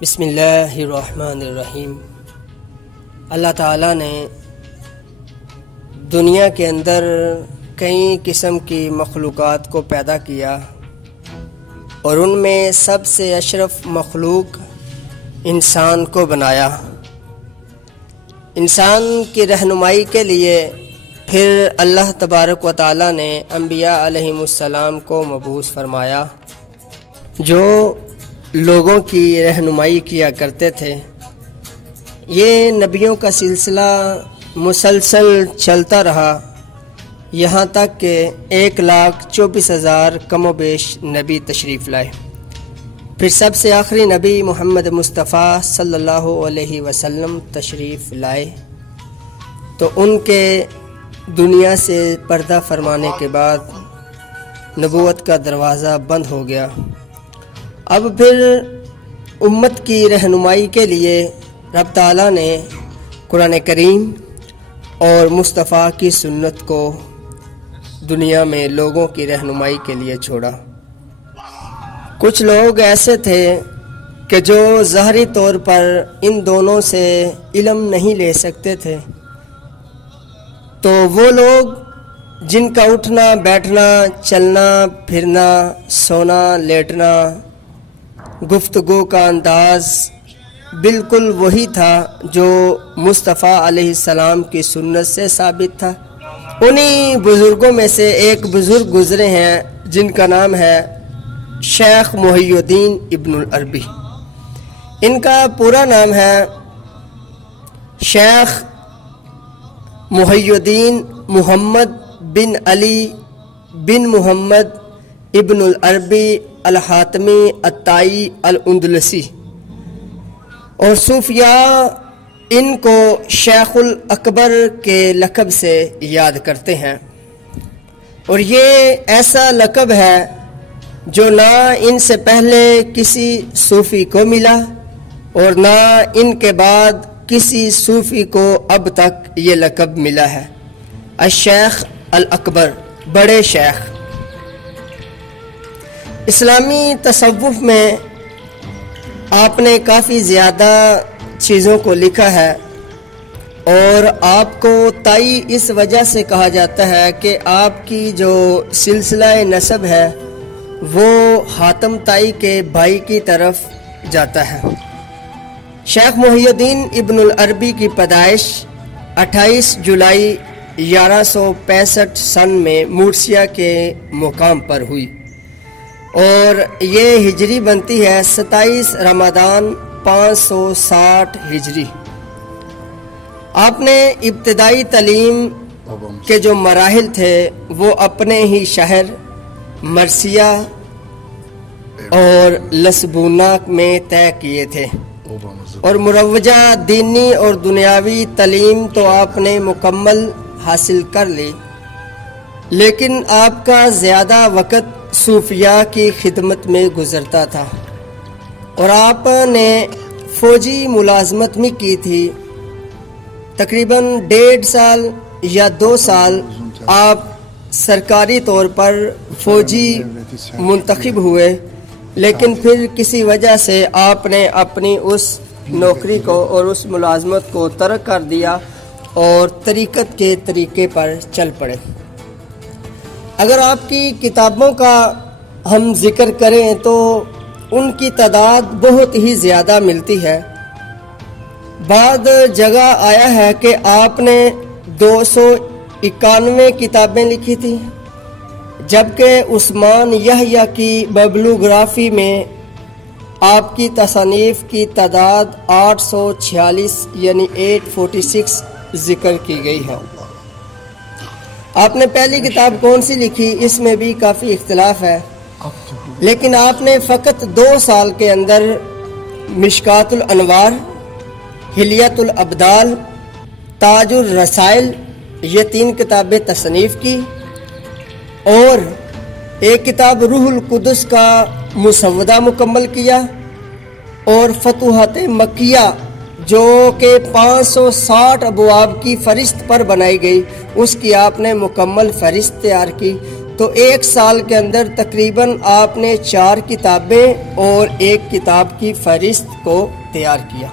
بسم اللہ الرحمن الرحیم۔ اللہ تعالیٰ نے دنیا کے اندر کئی قسم کی مخلوقات کو پیدا کیا اور ان میں سب سے اشرف مخلوق انسان کو بنایا۔ انسان کی رہنمائی کے لیے پھر اللہ تبارک و تعالیٰ نے انبیاء علیہم السلام کو مبعوث فرمایا جو لوگوں کی رہنمائی کیا کرتے تھے۔ یہ نبیوں کا سلسلہ مسلسل چلتا رہا یہاں تک کہ 1,24,000 کم و بیش نبی تشریف لائے۔ پھر سب سے آخری نبی محمد مصطفیٰ صلی اللہ علیہ وسلم تشریف لائے تو ان کے دنیا سے پردہ فرمانے کے بعد نبوت کا دروازہ بند ہو گیا۔ اب پھر امت کی رہنمائی کے لیے رب تعالیٰ نے قرآن کریم اور مصطفیٰ کی سنت کو دنیا میں لوگوں کی رہنمائی کے لیے چھوڑا۔ کچھ لوگ ایسے تھے کہ جو ظاہری طور پر ان دونوں سے علم نہیں لے سکتے تھے، تو وہ لوگ جن کا اٹھنا بیٹھنا چلنا پھرنا سونا لیٹنا گفتگو کا انداز بالکل وہی تھا جو مصطفیٰ علیہ السلام کی سنت سے ثابت تھا، انہی بزرگوں میں سے ایک بزرگ گزرے ہیں جن کا نام ہے شیخ محی الدین ابن العربی۔ ان کا پورا نام ہے شیخ محی الدین محمد بن علی بن محمد ابن العربی الحاتمی الطائی الاندلسی، اور صوفیاء ان کو شیخ الاکبر کے لقب سے یاد کرتے ہیں، اور یہ ایسا لقب ہے جو نہ ان سے پہلے کسی صوفی کو ملا اور نہ ان کے بعد کسی صوفی کو اب تک یہ لقب ملا ہے، الشیخ الاکبر، بڑے شیخ۔ اسلامی تصوف میں آپ نے کافی زیادہ چیزوں کو لکھا ہے، اور آپ کو تائی اس وجہ سے کہا جاتا ہے کہ آپ کی جو سلسلہ نسب ہے وہ حاتم تائی کے بھائی کی طرف جاتا ہے۔ شیخ محی الدین ابن العربی کی پیدائش 28 جولائی 1165 سن میں مورسیا کے مقام پر ہوئی، اور یہ ہجری بنتی ہے 27 رمضان 560 ہجری۔ آپ نے ابتدائی تعلیم کے جو مراحل تھے وہ اپنے ہی شہر مرثیہ اور لسبونہ میں طے کیے تھے، اور مروجہ دینی اور دنیاوی تعلیم تو آپ نے مکمل حاصل کر لی، لیکن آپ کا زیادہ وقت صوفیاء کی خدمت میں گزرتا تھا، اور آپ نے فوجی ملازمت بھی کی تھی۔ تقریباً 1.5 سال یا 2 سال آپ سرکاری طور پر فوجی منتخب ہوئے، لیکن پھر کسی وجہ سے آپ نے اپنی اس نوکری کو اور اس ملازمت کو ترک کر دیا اور طریقت کے طریقے پر چل پڑے۔ اگر آپ کی کتابوں کا ہم ذکر کریں تو ان کی تعداد بہت ہی زیادہ ملتی ہے۔ بعض جگہ آیا ہے کہ آپ نے 291 کتابیں لکھی تھی، جبکہ عثمان یحییٰ کی ببلیوگرافی میں آپ کی تصانیف کی تعداد 846 یعنی 846 ذکر کی گئی ہے۔ آپ نے پہلی کتاب کون سی لکھی اس میں بھی کافی اختلاف ہے، لیکن آپ نے فقط 2 سال کے اندر مشکات الانوار، حلیت الابدال، تاج الرسائل یہ 3 کتابیں تصنیف کی، اور ایک کتاب روح القدس کا مسودہ مکمل کیا، اور فتوحات مکیہ جو کہ 560 ابواب کی فہرست پر بنائی گئی اس کی آپ نے مکمل فہرست تیار کی، تو 1 سال کے اندر تقریباً آپ نے 4 کتابیں اور 1 کتاب کی فہرست کو تیار کیا۔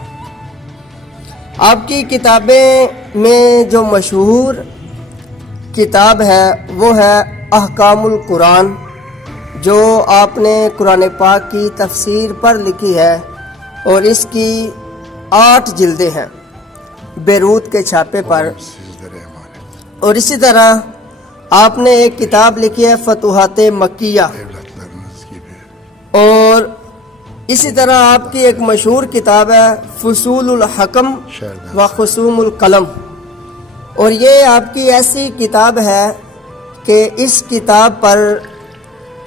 آپ کی کتابیں میں جو مشہور کتاب ہے وہ ہے احکام القرآن، جو آپ نے قرآن پاک کی تفسیر پر لکھی ہے اور اس کی 8 جلدیں ہیں بیروت کے چھاپے پر۔ اور اسی طرح آپ نے ایک کتاب لکھی ہے فتوحات مکیہ، اور اسی طرح آپ کی ایک مشہور کتاب ہے فصول الحکم و خصوم القلم، اور یہ آپ کی ایسی کتاب ہے کہ اس کتاب پر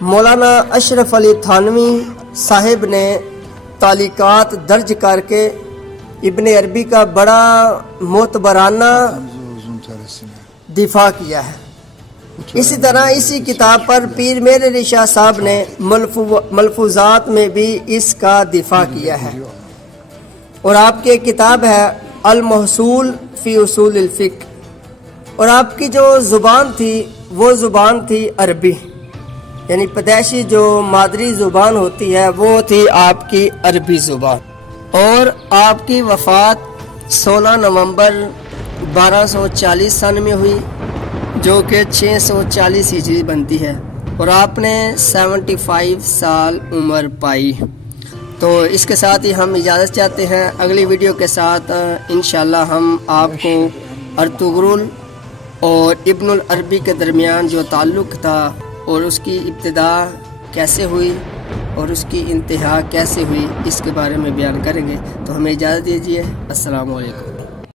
مولانا اشرف علی تھانوی صاحب نے تعلیقات درج کر کے ابن عربی کا بڑا معتبرانہ دفاع کیا ہے۔ اسی طرح اسی کتاب پر پیر میر علی شاہ صاحب نے ملفوظات میں بھی اس کا دفاع کیا ہے۔ اور آپ کی کتاب ہے المحصول فی اصول الفقہ، اور آپ کی جو زبان تھی وہ زبان تھی عربی، یعنی پیدائشی جو مادری زبان ہوتی ہے وہ تھی آپ کی عربی زبان۔ اور آپ کی وفات 16 نومبر 1240 سن میں ہوئی، جو کہ 640 ہجری بنتی ہے، اور آپ نے 75 سال عمر پائی۔ تو اس کے ساتھ ہی ہم اجازت چاہتے ہیں۔ اگلی ویڈیو کے ساتھ انشاءاللہ ہم آپ کو ارطغرل اور ابن العربی کے درمیان جو تعلق تھا اور اس کی ابتدا کیسے ہوئی اور اس کی انتہا کیسے ہوئی اس کے بارے میں بیان کریں گے۔ تو ہمیں اجازت دیجیے۔ السلام علیکم۔